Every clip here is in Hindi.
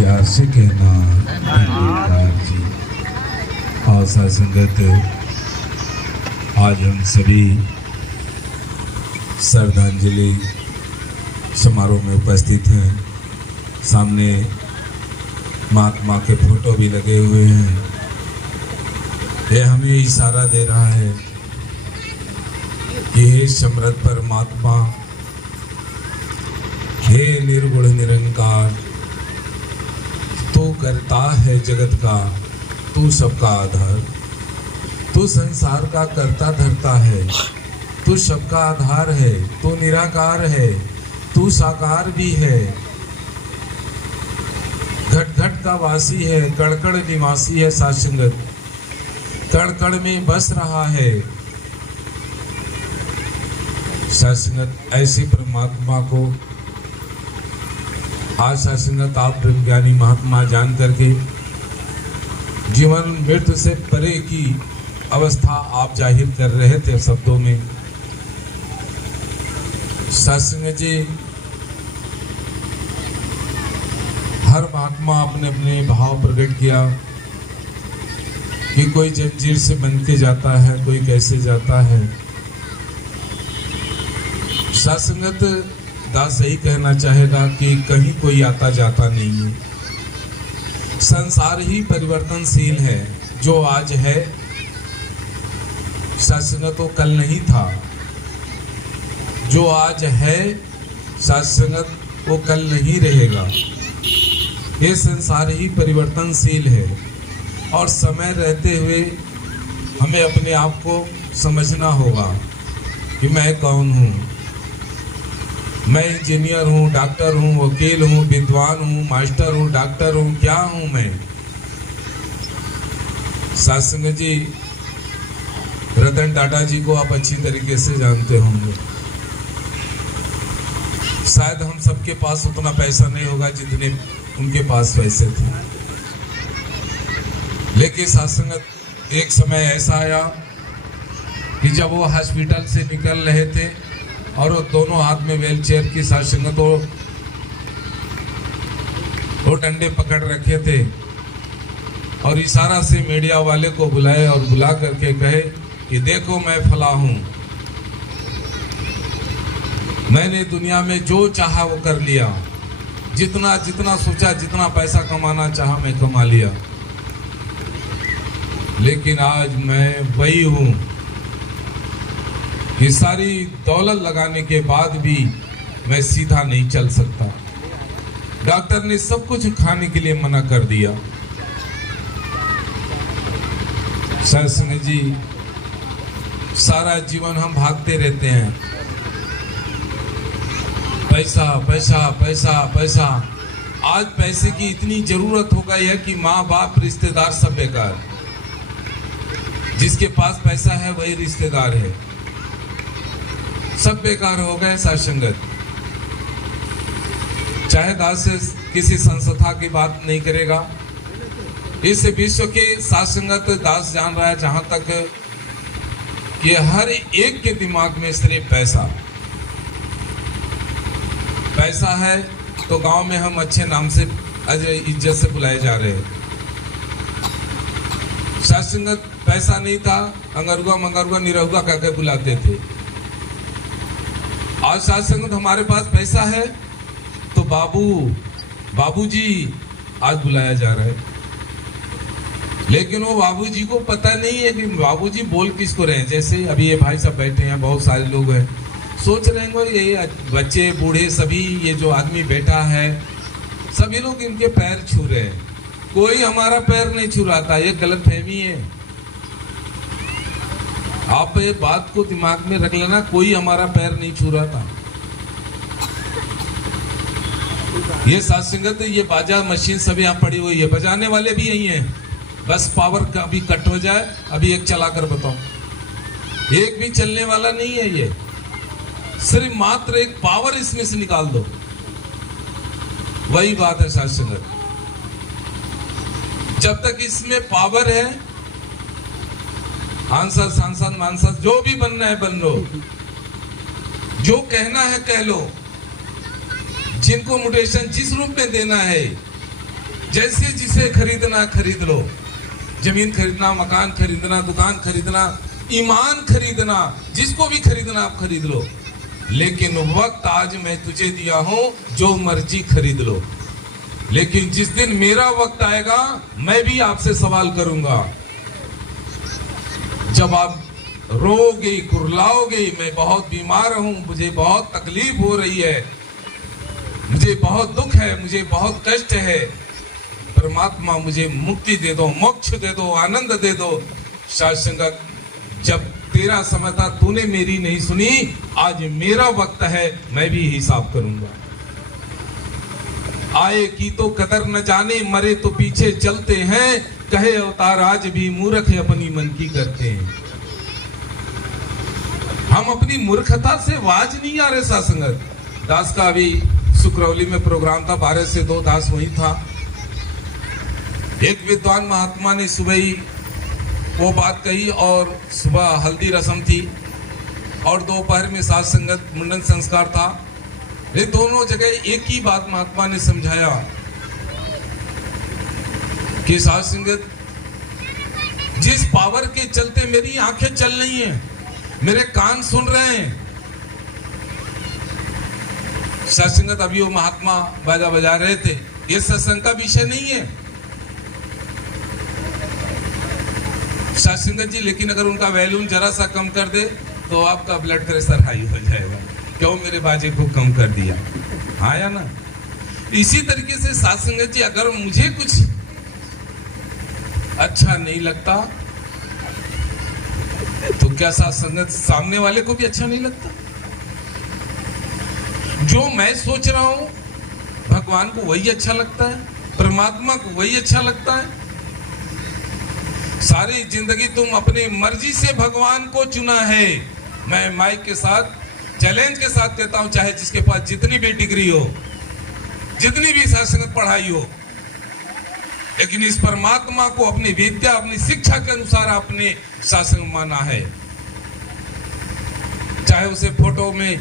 प्यार से कहना धन्यवाद जी। और साथ संगत, आज हम सभी श्रद्धांजलि समारोह में उपस्थित हैं। सामने महात्मा के फोटो भी लगे हुए हैं। यह हमें इशारा दे रहा है कि हे समर्थ परमात्मा, हे निर्गुण निरंकार, तू करता है जगत का, तू सबका आधार, तू संसार का करता धरता है, तू सबका आधार है, तू निराकार है, तू साकार भी है, घट घट का वासी है, कण कण निवासी है। सासंगत, कण कण में बस रहा है। सासंगत, ऐसे परमात्मा को आज सासंगत आप ब्रह्मज्ञानी महात्मा जान करके जीवन मृत्यु से परे की अवस्था आप जाहिर कर रहे थे शब्दों में। सासंगत जी, हर महात्मा अपने अपने भाव प्रकट किया कि कोई जंजीर से बंध के जाता है, कोई कैसे जाता है। सासंगत दास यही कहना चाहेगा कि कहीं कोई आता जाता नहीं है। संसार ही परिवर्तनशील है। जो आज है सासंगत वो कल नहीं था, जो आज है सासंगत वो कल नहीं रहेगा। ये संसार ही परिवर्तनशील है और समय रहते हुए हमें अपने आप को समझना होगा कि मैं कौन हूँ। मैं इंजीनियर हूँ, डॉक्टर हूँ, वकील हूँ, विद्वान हूँ, मास्टर हूँ, डॉक्टर हूँ, क्या हूँ मैं। सासंगत जी, रतन टाटा जी को आप अच्छी तरीके से जानते होंगे। शायद हम सबके पास उतना पैसा नहीं होगा जितने उनके पास पैसे थे, लेकिन सासंगत एक समय ऐसा आया कि जब वो हॉस्पिटल से निकल रहे थे और वो दोनों हाथ में व्हील चेयर की सासंगत वो डंडे पकड़ रखे थे और इशारा से मीडिया वाले को बुलाए और बुला करके कहे कि देखो मैं फला हूं, मैंने दुनिया में जो चाहा वो कर लिया, जितना जितना सोचा, जितना पैसा कमाना चाहा मैं कमा लिया, लेकिन आज मैं वही हूं कि सारी दौलत लगाने के बाद भी मैं सीधा नहीं चल सकता। डॉक्टर ने सब कुछ खाने के लिए मना कर दिया। सासंगत जी, सारा जीवन हम भागते रहते हैं, पैसा पैसा पैसा पैसा। आज पैसे की इतनी जरूरत हो गई है कि माँ बाप रिश्तेदार सब बेकार। जिसके पास पैसा है वही रिश्तेदार है, सब बेकार हो गए। सासंगत, चाहे दास किसी संस्था की बात नहीं करेगा, इस विश्व के सासंगत दास जान रहा है जहां तक कि हर एक के दिमाग में सिर्फ पैसा पैसा है। तो गांव में हम अच्छे नाम से अजय इज्जत से बुलाए जा रहे हैं। सासंगत, पैसा नहीं था, अंगरुआ मंगरुआ निरहुआ कहकर बुलाते थे। आज सासंगत हमारे पास पैसा है तो बाबूजी आज बुलाया जा रहा है, लेकिन वो बाबूजी को पता नहीं है कि बाबूजी बोल किसको रहे हैं। जैसे अभी ये भाई सब बैठे हैं, बहुत सारे लोग हैं, सोच रहे हैं ये बच्चे बूढ़े सभी, ये जो आदमी बैठा है सभी लोग इनके पैर छू रहे हैं। कोई हमारा पैर नहीं छू रहा था, ये गलतफहमी है। आप ये बात को दिमाग में रख लेना, कोई हमारा पैर नहीं छू रहा था। ये सासंगत, ये बाजा मशीन सब यहाँ पड़ी हुई है, बजाने वाले भी यही हैं, बस पावर का अभी कट हो जाए। अभी एक चला कर बताओ, एक भी चलने वाला नहीं है। ये सिर्फ मात्र एक पावर इसमें से निकाल दो, वही बात है सासंगत। जब तक इसमें पावर है, सांसद मानसद जो भी बनना है बन लो, जो कहना है कह लो, जिनको मोटिवेशन जिस रूप में देना है जैसे जिसे खरीदना खरीद लो, जमीन खरीदना, मकान खरीदना, दुकान खरीदना, ईमान खरीदना, जिसको भी खरीदना आप खरीद लो, लेकिन वक्त आज मैं तुझे दिया हूं, जो मर्जी खरीद लो। लेकिन जिस दिन मेरा वक्त आएगा मैं भी आपसे सवाल करूंगा। जब आप रोगे, कुरलाओगे, मैं बहुत बीमार हूं, मुझे बहुत तकलीफ हो रही है, मुझे बहुत दुख है, मुझे बहुत कष्ट है, परमात्मा मुझे मुक्ति दे दो, मोक्ष दे दो, आनंद दे दो। साध संगत, जब तेरा समय था तूने मेरी नहीं सुनी, आज मेरा वक्त है, मैं भी हिसाब करूंगा। आए की तो कदर न जाने, मरे तो पीछे चलते हैं, कहे अवतार आज भी मूर्ख अपनी मन की करते हैं। हम अपनी मूर्खता से वाज नहीं आ रहे। साध संगत, दास का अभी सुकरौली में प्रोग्राम था, 12 से 2 दास वही था। एक विद्वान महात्मा ने सुबह ही वो बात कही, और सुबह हल्दी रस्म थी और दोपहर में साध संगत मुंडन संस्कार था। ये दोनों जगह एक ही बात महात्मा ने समझाया कि साध संगत, जिस पावर के चलते मेरी आंखें चल रही हैं, मेरे कान सुन रहे हैं। साध संगत, अभी वो महात्मा बाजा बजा रहे थे, ये सत्संग का विषय नहीं है साध संगत जी, लेकिन अगर उनका वैल्यूम जरा सा कम कर दे तो आपका ब्लड प्रेशर हाई हो जाएगा। क्यों मेरे बाजे को कम कर दिया? हाँ या ना? इसी तरीके से साध संगत जी, अगर मुझे कुछ अच्छा नहीं लगता तो क्या साध संगत सामने वाले को भी अच्छा नहीं लगता? जो मैं सोच रहा हूं भगवान को वही अच्छा लगता है, परमात्मा को वही अच्छा लगता है। सारी जिंदगी तुम अपनी मर्जी से भगवान को चुना है। मैं माइक के साथ, चैलेंज के साथ कहता हूं, चाहे जिसके पास जितनी भी डिग्री हो, जितनी भी साध संगत पढ़ाई हो, लेकिन इस परमात्मा को अपनी विद्या, अपनी शिक्षा के अनुसार आपने साध संगत माना है। चाहे उसे फोटो में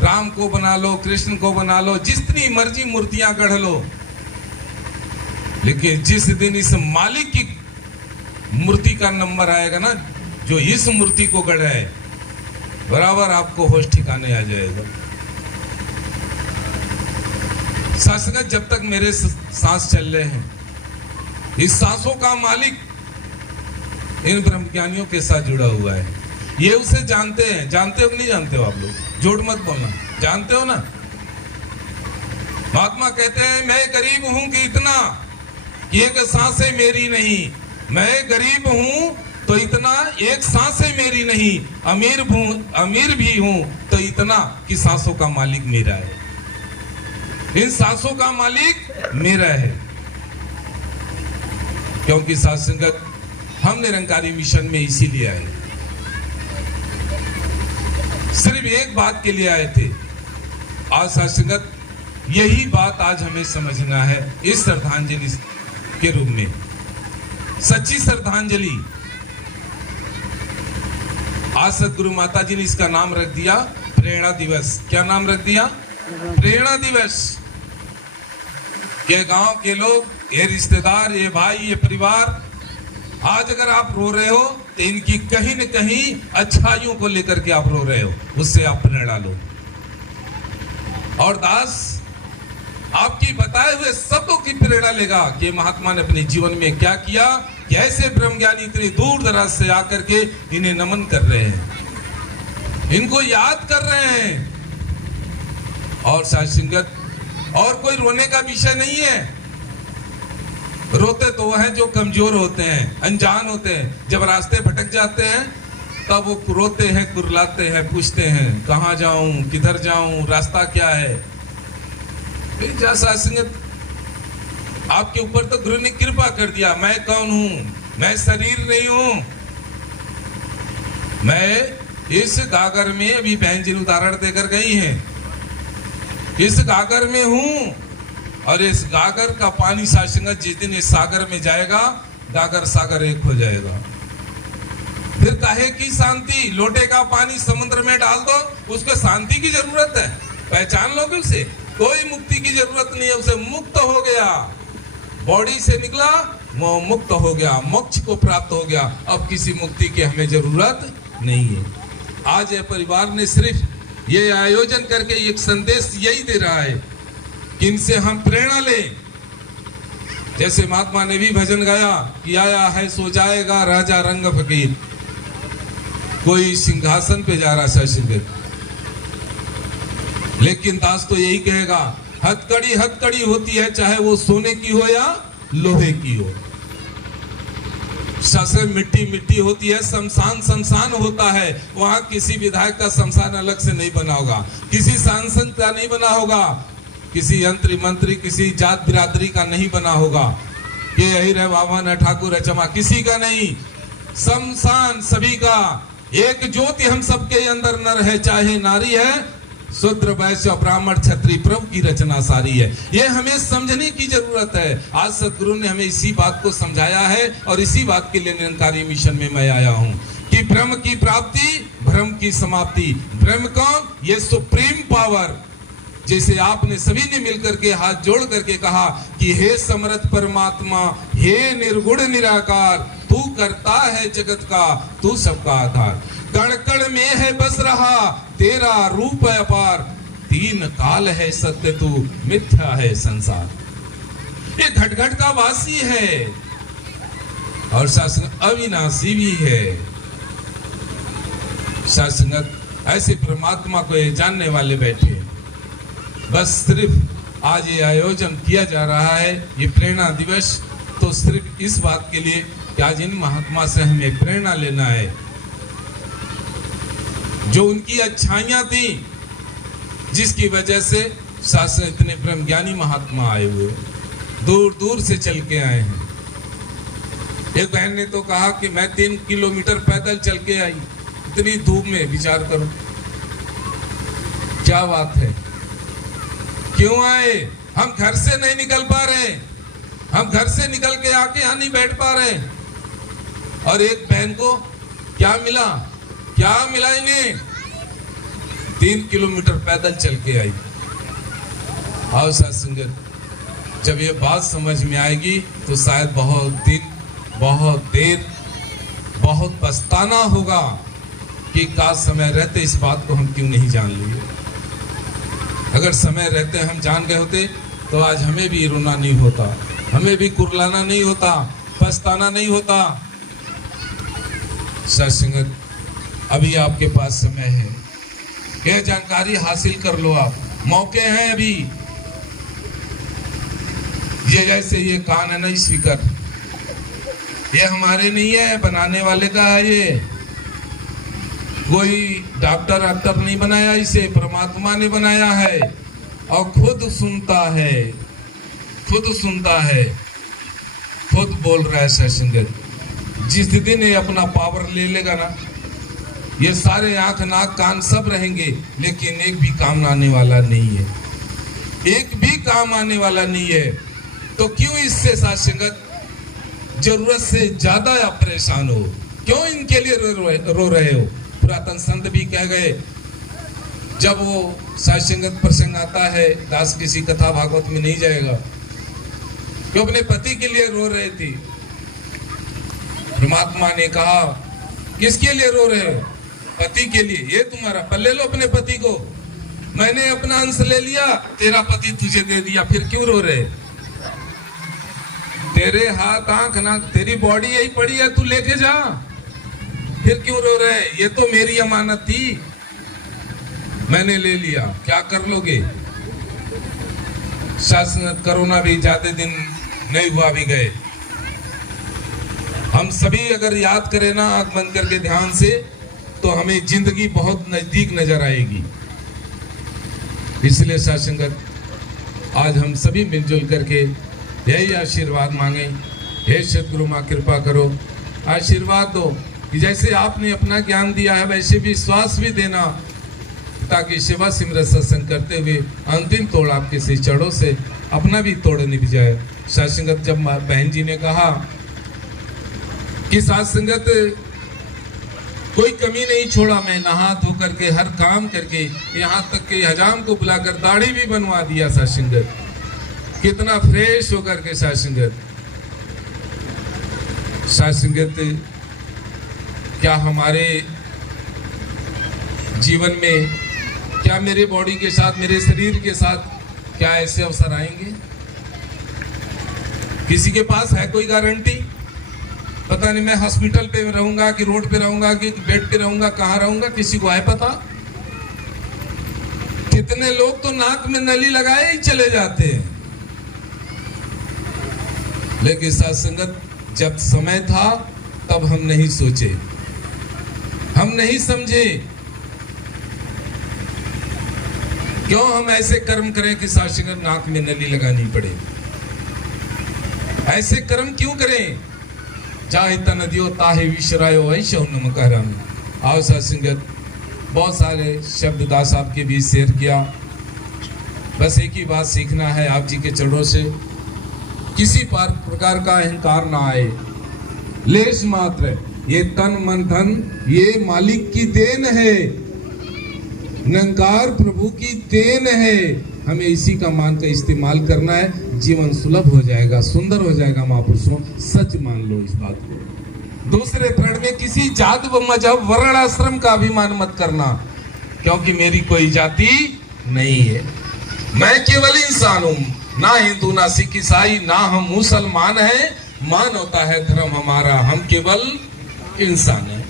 राम को बना लो, कृष्ण को बना लो, जितनी मर्जी मूर्तियां गढ़ लो, लेकिन जिस दिन इस मालिक की मूर्ति का नंबर आएगा ना, जो इस मूर्ति को गढ़ा है, बराबर आपको होश ठिकाने आ जाएगा। साध संगत, जब तक मेरे सांस चल रहे हैं, इस सांसों का मालिक इन ब्रह्मज्ञानियों के साथ जुड़ा हुआ है। ये उसे जानते हैं। जानते हो कि नहीं जानते हो? आप लोग झूठ मत बोलना, जानते हो ना? महात्मा कहते हैं, मैं गरीब हूं कि इतना, एक सांसें मेरी नहीं। मैं गरीब हूं तो इतना, एक सांसें मेरी नहीं। अमीर भी हूं तो इतना कि सांसों का मालिक मेरा है। इन सांसों का मालिक मेरा है। क्योंकि साध संगत, हम निरंकारी मिशन में इसीलिए आए, सिर्फ एक बात के लिए आए थे। आज साध संगत, यही बात आज हमें समझना है इस श्रद्धांजलि के रूप में, सच्ची श्रद्धांजलि। आज सदगुरु माता जी ने इसका नाम रख दिया प्रेरणा दिवस। क्या नाम रख दिया? प्रेरणा दिवस। ये गांव के लोग, ये रिश्तेदार, ये भाई, ये परिवार, आज अगर आप रो रहे हो तो इनकी कहीं न कहीं अच्छाइयों को लेकर के आप रो रहे हो, उससे आप प्रेरणा लो। और दास आपकी बताए हुए शब्दों की प्रेरणा लेगा कि महात्मा ने अपने जीवन में क्या किया, कैसे ब्रह्मज्ञानी इतनी दूर दराज से आकर के इन्हें नमन कर रहे हैं, इनको याद कर रहे हैं। और साध संगत, और कोई रोने का विषय नहीं है। रोते तो वो हैं जो कमजोर होते हैं, अनजान होते हैं। जब रास्ते भटक जाते हैं तब वो रोते हैं, कुरलाते हैं, पूछते हैं कहाँ जाऊं, किधर जाऊं, रास्ता क्या है। साध संगत, आपके ऊपर तो गुरु ने कृपा कर दिया। मैं कौन हूं? मैं शरीर नहीं हूं। मैं इस गागर में, अभी बहन जी ने उदाहरण देकर गई हैं, इस गागर में हूं। और इस गागर का पानी साध संगत, जिस दिन इस सागर में जाएगा, गागर सागर एक हो जाएगा। फिर काहे की शांति? लोटे का पानी समुद्र में डाल दो, उसको शांति की जरूरत है, पहचान लोगे उसे। कोई मुक्ति की जरूरत नहीं है, उसे मुक्त हो गया। बॉडी से निकला, वो मुक्त हो गया, मोक्ष को प्राप्त हो गया। अब किसी मुक्ति की हमें जरूरत नहीं है। आज ये परिवार ने सिर्फ ये आयोजन करके एक संदेश यही दे रहा है कि इनसे हम प्रेरणा लें। जैसे महात्मा ने भी भजन गाया कि आया है सो जाएगा राजा रंग फकीर, कोई सिंहासन पे जा रहा शासन, लेकिन दास तो यही कहेगा हथकड़ी हथकड़ी होती है, चाहे वो सोने की हो या लोहे की हो। शासन मिट्टी मिट्टी होती है, शमशान शमशान होता है। वहां किसी विधायक का शमशान अलग से नहीं बना होगा, किसी सांसद का नहीं बना होगा, किसी यंत्री मंत्री किसी जात बिरादरी का नहीं बना होगा, ये यही रहे बाबा न ठाकुर चमा, किसी का नहीं। शमशान सभी का। एक ज्योति हम सबके अंदर नर है, चाहे नारी है, शूद्र वैश्य ब्राह्मण क्षत्रिय, प्रभु की रचना सारी है। ये हमें समझने की जरूरत है। आज सदगुरु ने हमें इसी बात को समझाया है और इसी बात के लिए निरंकारी मिशन में मैं आया हूँ कि ब्रह्म की प्राप्ति, भ्रम की समाप्ति। ब्रह्म कौन? ये सुप्रीम पावर। जैसे आपने सभी ने मिलकर के हाथ जोड़ करके कहा कि हे समर्थ परमात्मा, हे निर्गुण निराकार, तू करता है जगत का, तू सबका आधार। कण कण में है बस रहा तेरा रूप अपार, तीन काल है सत्य तू, मिथ्या है संसार। ये घट घट का वासी है और शासन अविनाशी भी है। शासनत ऐसे परमात्मा को ये जानने वाले बैठे। बस सिर्फ आज ये आयोजन किया जा रहा है, ये प्रेरणा दिवस, तो सिर्फ इस बात के लिए कि आज इन महात्मा से हमें प्रेरणा लेना है। जो उनकी अच्छाइयां थी, जिसकी वजह से शासन इतने ब्रह्म ज्ञानी महात्मा आए हुए, दूर दूर से चल के आए हैं। एक बहन ने तो कहा कि मैं 3 किलोमीटर पैदल चल के आई, इतनी धूप में, विचार करो क्या बात है। क्यों आए? हम घर से नहीं निकल पा रहे, हम घर से निकल के आके यहां नहीं बैठ पा रहे। और एक बहन को क्या मिला? क्या मिला इन्हें? 3 किलोमीटर पैदल चल के आई। आओ साथ संगत, जब ये बात समझ में आएगी तो शायद बहुत दिन, बहुत देर, बहुत पछताना होगा कि काश समय रहते इस बात को हम क्यों नहीं जान लिए। अगर समय रहते हम जान गए होते तो आज हमें भी रोना नहीं होता, हमें भी कुरलाना नहीं होता, पछताना नहीं होता। सत्संगत, अभी आपके पास समय है, यह जानकारी हासिल कर लो। आप मौके हैं अभी। ये जैसे ये कान है ना स्पीकर, ये हमारे नहीं है, बनाने वाले का है। ये कोई डॉक्टर नहीं बनाया इसे, परमात्मा ने बनाया है और खुद सुनता है, खुद सुनता है, खुद बोल रहा है। सत्संगत, जिस दिन ये अपना पावर ले लेगा ना, ये सारे आंख नाक कान सब रहेंगे, लेकिन एक भी काम आने वाला नहीं है, एक भी काम आने वाला नहीं है। तो क्यों इससे सत्संगत जरूरत से ज्यादा आप परेशान हो? क्यों इनके लिए रो रहे हो? पुरातन संत भी कह गए, जब वो सत्संगत प्रसंग आता है, दास किसी कथा भागवत में नहीं जाएगा, क्यों अपने पति के लिए रो रहे थे। परमात्मा ने कहा, किसके लिए रो रहे हो? पति के लिए। ये तुम्हारा, पर ले लो अपने पति को। मैंने अपना अंश ले लिया, तेरा पति तुझे दे दिया, फिर क्यों रो रहे? तेरे हाथ आंख नाक, तेरी बॉडी यही पड़ी है, तू लेके जा, फिर क्यों रो रहे? ये तो मेरी अमानत थी, मैंने ले लिया, क्या कर लोगे? शासन कोरोना भी ज्यादा दिन नहीं हुआ, भी गए। हम सभी अगर याद करें ना आंख बंद करके ध्यान से, तो हमें जिंदगी बहुत नजदीक नजर आएगी। इसलिए सत्संगत, आज हम सभी मिलजुल करके यही आशीर्वाद मांगे, हे सदगुरु मां कृपा करो, आशीर्वाद दो कि जैसे आपने अपना ज्ञान दिया है वैसे विश्वास भी देना, ताकि सेवा सिमरन सत्संग करते हुए अंतिम तोड़ आपके से चढ़ों से अपना भी तोड़ निभ जाए। सत्संगत, जब बहन जी ने कहा कि सत्संगत कोई कमी नहीं छोड़ा, मैं नहा धो करके हर काम करके, यहाँ तक कि हजाम को बुलाकर दाढ़ी भी बनवा दिया। सत्संगत, कितना फ्रेश होकर के साथ संगत क्या हमारे जीवन में, क्या मेरे बॉडी के साथ, मेरे शरीर के साथ क्या ऐसे अवसर आएंगे? किसी के पास है कोई गारंटी? पता नहीं मैं हॉस्पिटल पे रहूंगा कि रोड पे रहूंगा कि बेड पे रहूंगा, कहाँ रहूंगा, किसी को है पता? कितने लोग तो नाक में नली लगाए ही चले जाते हैं। लेकिन साथ संगत, जब समय था तब हम नहीं सोचे, हम नहीं समझे। क्यों हम ऐसे कर्म करें कि साथ संगत नाक में नली लगानी पड़े? ऐसे कर्म क्यों करें? चाहे तनदियो ताहे विश्रायो वैश्य नमकरम। आओ साथ संगत, बहुत सारे शब्द दास आपके बीच शेयर किया। बस एक ही बात सीखना है आप जी के चरणों से, किसी प्रकार का अहंकार ना आए, लेश मात्र। ये तन मन धन ये मालिक की देन है, निरंकार प्रभु की देन है। हमें इसी का मान कर इस्तेमाल करना है, जीवन सुलभ हो जाएगा, सुंदर हो जाएगा। महापुरुषों, सच मान लो इस बात को। दूसरे प्रण में किसी जात व मजहब वर्ण आश्रम का अभिमान मत करना, क्योंकि मेरी कोई जाति नहीं है। मैं केवल इंसान हूं, ना हिंदू ना सिख ईसाई ना हम मुसलमान हैं। मान होता है धर्म हमारा, हम केवल इंसान हैं।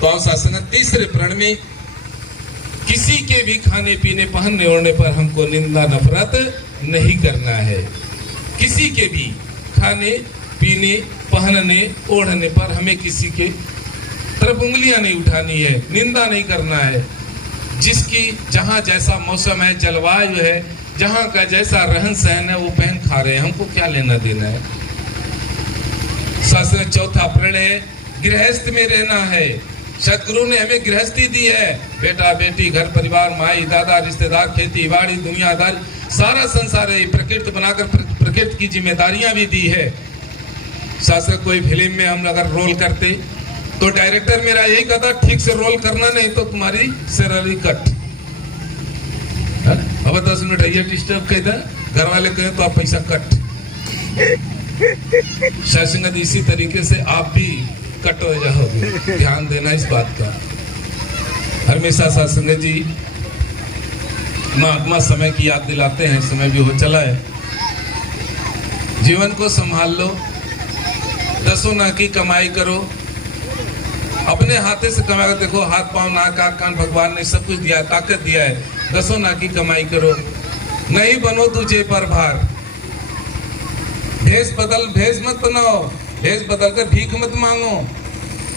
तो संगत, तीसरे प्रण में किसी के भी खाने पीने पहनने ओढ़ने पर हमको निंदा नफरत नहीं करना है। किसी के भी खाने पीने पहनने ओढ़ने पर हमें किसी के तरफ उंगलियां नहीं उठानी है, निंदा नहीं करना है। जिसकी जहां जैसा मौसम है, जलवायु है, जहां का जैसा रहन सहन है, वो पहन खा रहे हैं, हमको क्या लेना देना है। शास्त्र चौथा प्रण है, गृहस्थ में रहना है। सतगुरु ने हमें गृहस्थी दी है, बेटा बेटी घर परिवार माई दादा रिश्तेदार खेती बाड़ी दुनियादारी सारा संसार है। प्रकृति बनाकर प्रकृति की जिम्मेदारियां भी दी है। शास्त्र कोई फिल्म में हम अगर रोल करते तो डायरेक्टर मेरा यही कहता, ठीक से रोल करना, नहीं तो तुम्हारी सैलरी कट। अब 10 मिनट ये डिस्टर्ब कहता, घर वाले कहें तो आप पैसा कट। शासंगत, इसी तरीके से आप भी कट हो जाओगे, ध्यान देना इस बात का। हमेशा सत्संग जी महात्मा समय की याद दिलाते हैं, समय भी हो चला है। जीवन को संभाल लो, दसों ना की कमाई करो, अपने हाथे से कमा कर देखो। हाथ पांव नाक आँख कान भगवान ने सब कुछ दिया है, ताकत दिया है। दसों ना की कमाई करो, नहीं बनो तुझे पर भार। भेष मत बनाओ, भेष बदल कर भीख मत मांगो।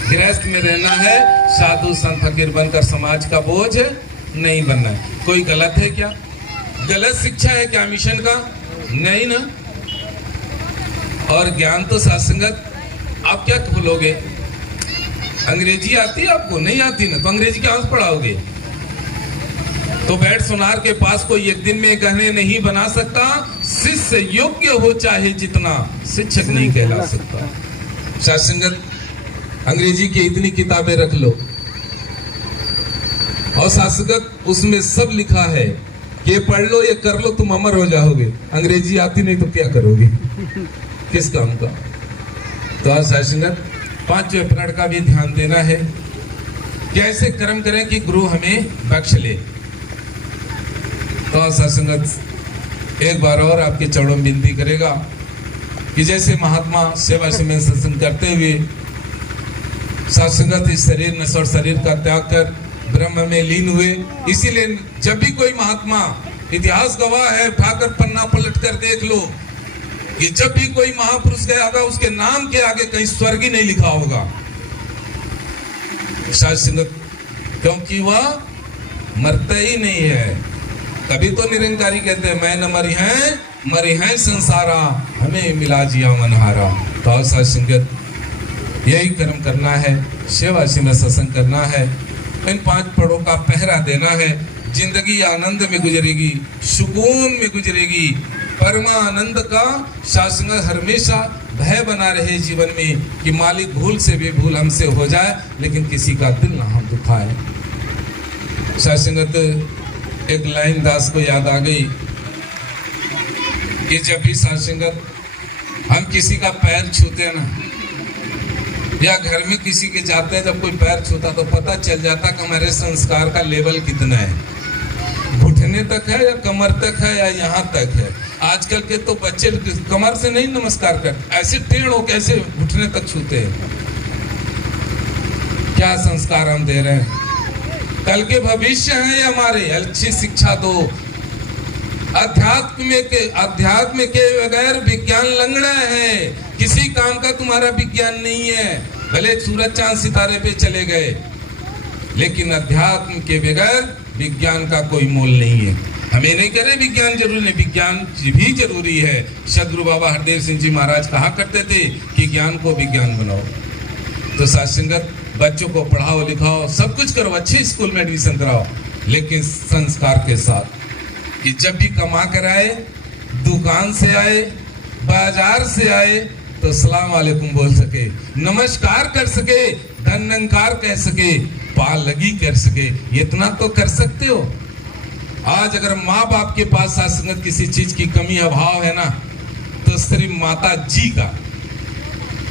गृहस्थ में रहना है, साधु संत फकीर बनकर समाज का बोझ नहीं बनना है। कोई गलत है क्या? गलत शिक्षा है क्या मिशन का? नहीं ना। और ज्ञान तो सत्संगत, आप क्या बोलोगे? अंग्रेजी आती है आपको? नहीं आती ना, तो अंग्रेजी कहाँ से पढ़ाओगे? तो बैठ सुनार के पास कोई एक दिन में गहने नहीं बना सकता। शिष्य योग्य हो चाहे जितना, शिक्षक नहीं कहला सकता। सत्संगत, अंग्रेजी की इतनी किताबें रख लो और सत्संगत उसमें सब लिखा है कि पढ़ लो, ये कर लो, तुम अमर हो जाओगे। अंग्रेजी आती नहीं तो क्या करोगे, किस काम का? तो सत्संगत, पांचवें प्रण का भी ध्यान देना है। कैसे कर्म करें कि गुरु हमें बख्श ले। तो सत्संगत, एक बार और आपके चरणों में विनती करेगा कि जैसे महात्मा सेवा में सत्संग करते हुए सत्संगत इस शरीर नश्वर शरीर का त्याग कर ब्रह्म में लीन हुए, इसीलिए जब भी कोई महात्मा, इतिहास गवाह है, उठाकर पन्ना पलट कर देख लो कि जब भी कोई महापुरुष गया होगा उसके नाम के आगे कहीं स्वर्ग ही नहीं लिखा होगा। सत्संगत, क्योंकि वह मरता ही नहीं है। तभी तो निरंकारी कहते हैं, मैं न मरी हैं संसारा, हमें मिला जिया मनहारा। तो सत्संगत, यही कर्म करना है, सेवा में सत्संग करना है, इन 5 पड़ों का पहरा देना है। जिंदगी आनंद में गुजरेगी, सुकून में गुजरेगी। परमानंद का शासन हमेशा भय बना रहे जीवन में कि मालिक भूल से भी भूल हमसे हो जाए, लेकिन किसी का दिल ना हम दुखाए। सत्संगत, एक लाइन दास को याद आ गई कि जब भी साथ संगत हम किसी का पैर छूते हैं ना, या घर में किसी के जाते हैं, जब कोई पैर छूता तो पता चल जाता कि हमारे संस्कार का लेवल कितना है, घुटने तक है या कमर तक है या यहाँ तक है। आजकल के तो बच्चे कमर से नहीं नमस्कार करते, ऐसे टेढ़ हो कैसे घुटने तक छूते हैं। क्या संस्कार हम दे रहे हैं? कल के भविष्य हैं हमारे, अच्छी शिक्षा दो। अध्यात्म के बगैर विज्ञान लंगड़ा है, किसी काम का तुम्हारा विज्ञान नहीं है। भले सूरज चांद सितारे पे चले गए, लेकिन अध्यात्म के बगैर विज्ञान का कोई मोल नहीं है। हमें नहीं करे विज्ञान जरूरी नहीं, विज्ञान भी जरूरी है। सदगुरु बाबा हरदेव सिंह जी महाराज कहा करते थे कि ज्ञान को विज्ञान बनाओ। तो साथ संगत बच्चों को पढ़ाओ लिखाओ, सब कुछ करो, अच्छे स्कूल में एडमिशन कराओ, लेकिन संस्कार के साथ कि जब भी कमा कर आए, दुकान से आए, बाजार से आए, तो सलाम वालेकुम बोल सके, नमस्कार कर सके, धन्यंकार कह सके, पाल लगी कर सके। इतना तो कर सकते हो। आज अगर माँ बाप के पास साथ संगत किसी चीज की कमी अभाव है ना, तो सिर्फ माता जी का।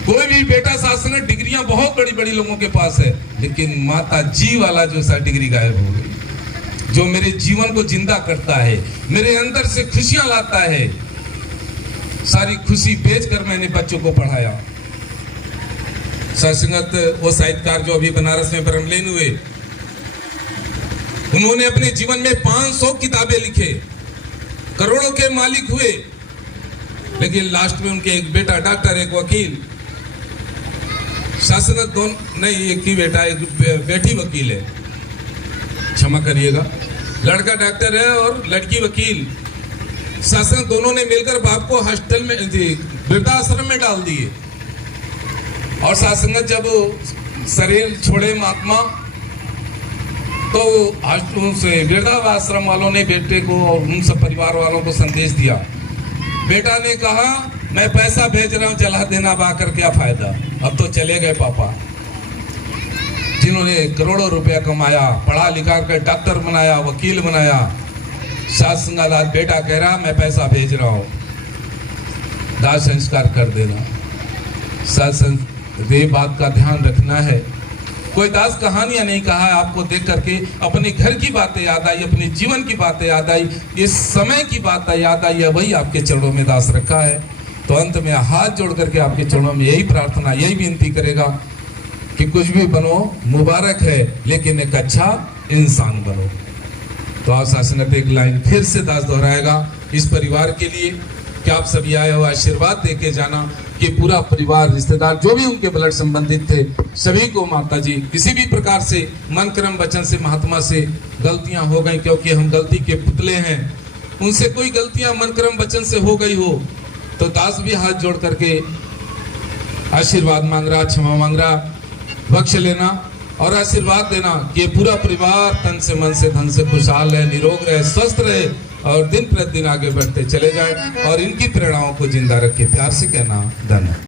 कोई भी बेटा साथ संगत डिग्रियां बहुत बड़ी बड़ी लोगों के पास है, लेकिन माता जी वाला जो सा डिग्री गायब हो गई, जो मेरे जीवन को जिंदा करता है, मेरे अंदर से खुशियां लाता है। सारी खुशी बेचकर मैंने बच्चों को पढ़ाया। साथ संगत वो साहित्यकार जो अभी बनारस में ब्रह्मलीन हुए, उन्होंने अपने जीवन में 500 किताबें लिखे, करोड़ों के मालिक हुए, लेकिन लास्ट में उनके एक बेटा डॉक्टर, एक वकील, शासक दोनों नहीं, एक ही बेटा, एक बेटी वकील है, क्षमा करिएगा, लड़का डॉक्टर है और लड़की वकील। शासक दोनों ने मिलकर बाप को हॉस्टल में, वृद्धाश्रम में डाल दिए। और शासक जब शरीर छोड़े महात्मा, तो उनसे वृद्धाश्रम वालों ने बेटे को और उन सब परिवार वालों को संदेश दिया। बेटा ने कहा मैं पैसा भेज रहा हूं, जला देना, बाकर क्या फायदा, अब तो चले गए पापा। जिन्होंने करोड़ों रुपया कमाया, पढ़ा लिखा कर डॉक्टर बनाया, वकील बनाया, शासन बेटा कह रहा मैं पैसा भेज रहा हूं, दाह संस्कार कर देना। शासन ये बात का ध्यान रखना है। कोई दास कहानियां नहीं कहा है, आपको देख करके अपने घर की बातें याद आई, अपने जीवन की बातें याद आई, इस समय की बातें याद आई है, वही आपके चरणों में दास रखा है। तो अंत में हाथ जोड़ करके आपके चरणों में यही प्रार्थना, यही विनती करेगा कि कुछ भी बनो, मुबारक है, लेकिन एक अच्छा इंसान बनो। तो आप शासनत एक लाइन फिर से दास दोहराएगा इस परिवार के लिए कि आप सभी आए हो, आशीर्वाद दे के जाना कि पूरा परिवार, रिश्तेदार, जो भी उनके ब्लड संबंधित थे, सभी को माता जी किसी भी प्रकार से मन कर्म वचन से महात्मा से गलतियां हो गई, क्योंकि हम गलती के पुतले हैं, उनसे कोई गलतियां मन कर्म वचन से हो गई हो, तो दास भी हाथ जोड़ करके आशीर्वाद मांग रहा, क्षमा मांग रहा, बख्श लेना और आशीर्वाद देना कि पूरा परिवार तन से मन से धन से खुशहाल रहे, निरोग रहे, स्वस्थ रहे और दिन प्रतिदिन आगे बढ़ते चले जाए और इनकी प्रेरणाओं को जिंदा रखे। प्यार से कहना धन्यवाद।